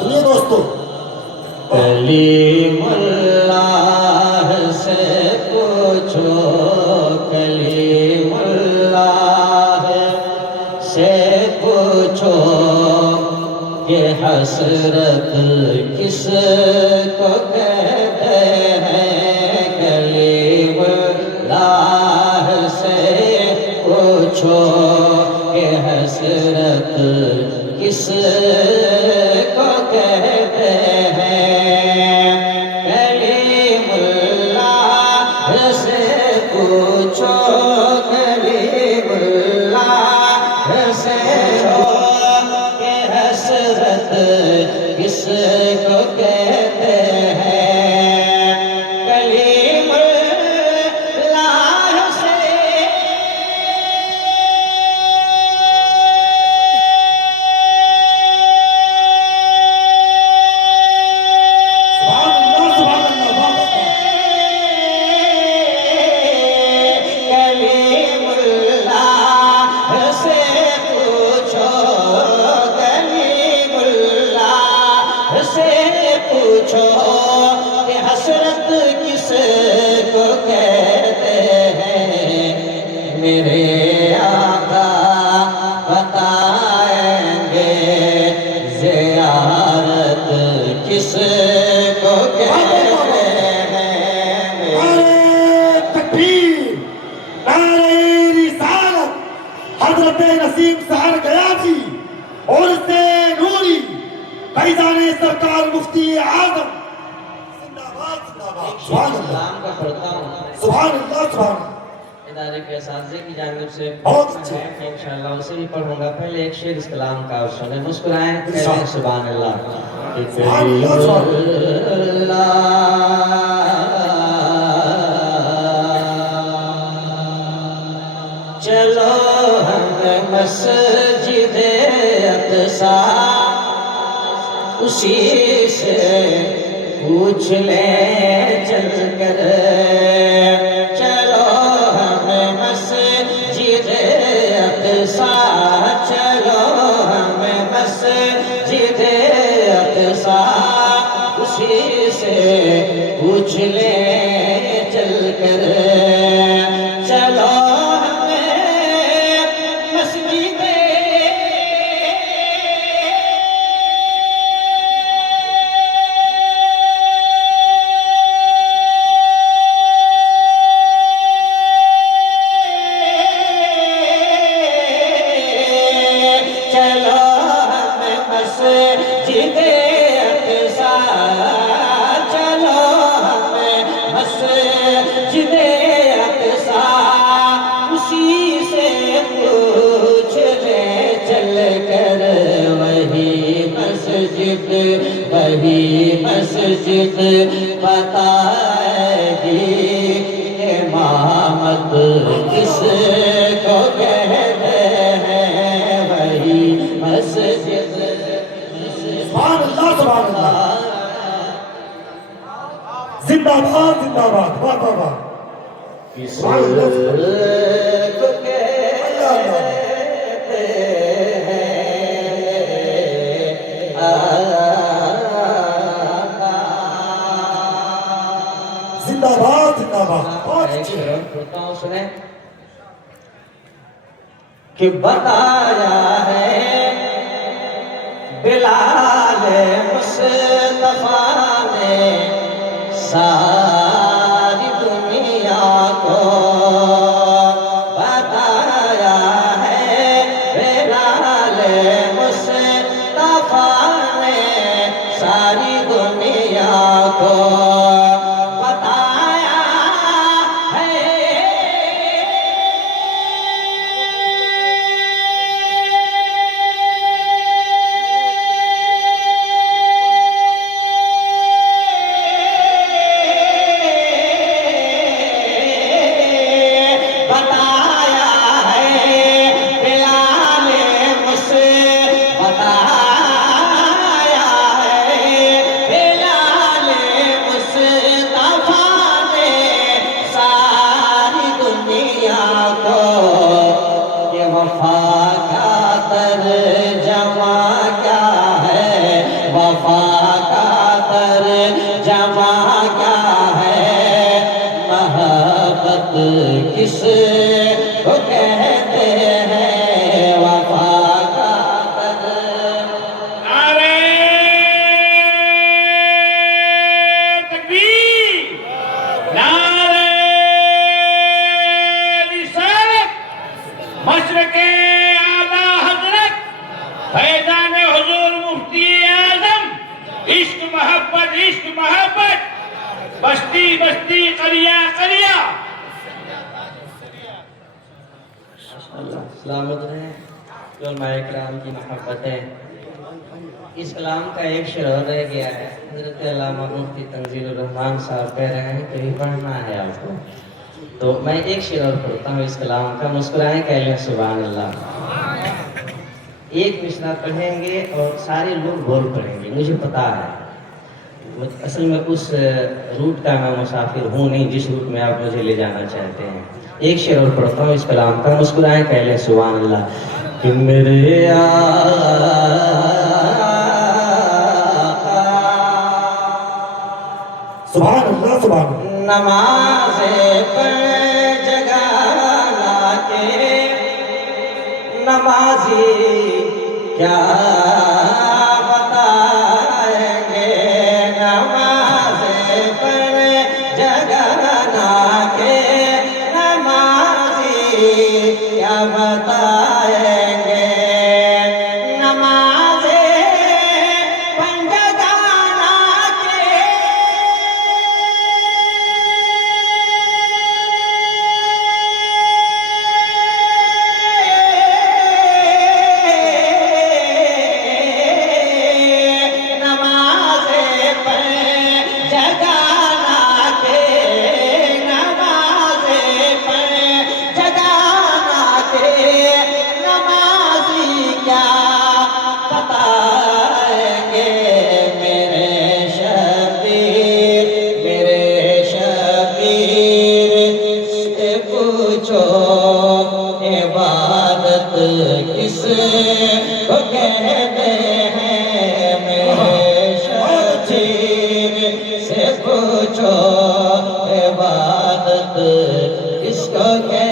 سنیے دوستو، کلیم اللہ سے پوچھو، کلیم اللہ سے پوچھو کہ حسرت کس کو کہتے ہیں۔ کلیم اللہ سے پوچھو کہ حسرت کس کو کہتے ہیں۔ کلیم اللہ سے پوچھو، کلیم اللہ سے پوچھو کہ حسرت کس کو کہتے ہیں۔ کلیم اللہ سے پوچھو کہ حسرت کس کو کہتے ہیں۔ میرے آقا بتائیں گے زیارت کس کو کہتے ہیں۔ نعرہ تکبیر، نعرہ رسالت، حضرت نسیم سہر گیا جی اور سے نوری فیضان سرکار مفتی اعظم زندہ باد، زندہ باد۔ سبحان اللہ، سلام کا پڑھتا ہوں سبحان اللہ، سبحان اللہ۔ ادارے کے اساتذہ کی جانب سے بہت اچھے۔ ہے، انشاءاللہ اسے بھی پڑھوں گا۔ پہلے ایک شعر اس کلام کا سنیں، مسکرائیں، کہہ سبحان اللہ۔ سبحان اللہ، سبحان چلو ہم مسجد اقصی اسی سے پوچھ لیں چل کر۔ چلو ہم مسجد اقصی، چلو ہم مسجد اقصی اسی سے پوچھ لیں چل کر۔ چلو وہی مسجد بتائے گی امامت کس کو کہتے ہیں۔ وہی مسجد، سبحان اللہ، سبحان اللہ۔ زندہ باد، زندہ باد، واہ واہ واہ۔ کس کو کہتے ہیں۔ زندہ باد، زندہ باد، بہت اچھے۔ پڑھتا ہوں، سنیں کہ بتایا ہے بلال مصطفیٰ نے ساری دنیا کو۔ بتایا ہے بلال مصطفیٰ نے ساری دنیا کو۔ عشق محبت بستی بستی قریہ قریہ. سلامت رہیں جو علماء کرام کی محبت ہے. اس کلام کا ایک شعر اور رہ گیا ہے. حضرت علامہ مفتی تنزیل الرحمان صاحب کہہ رہے ہیں کہ یہ پڑھنا ہے آپ کو، تو میں ایک شعر اور پڑھتا ہوں اس کلام کا. مسکرائیں کہہ لیں سبحان اللہ. ایک مصرع پڑھیں گے اور سارے لوگ بول پڑھیں گے. مجھے پتا ہے اصل میں اس روٹ کا میں مسافر ہوں نہیں جس روٹ میں آپ مجھے لے جانا چاہتے ہیں. ایک شعر اور پڑھتا ہوں اس کلام کا. مسکرائیں کہہ لیں سبحان اللہ. کہ میرے سبحان اللہ سبحان اللہ. نماز پڑھ جگانا کے نمازی کیا بتائیں گے. نماز پڑھ جگانا کے نمازی کیا بتائیں گے. نماز پڑھ جگانا کے عبادت کس کو کہتے ہیں. میرے شبیر سے پوچھو عبادت کس کو کہتے ہیں.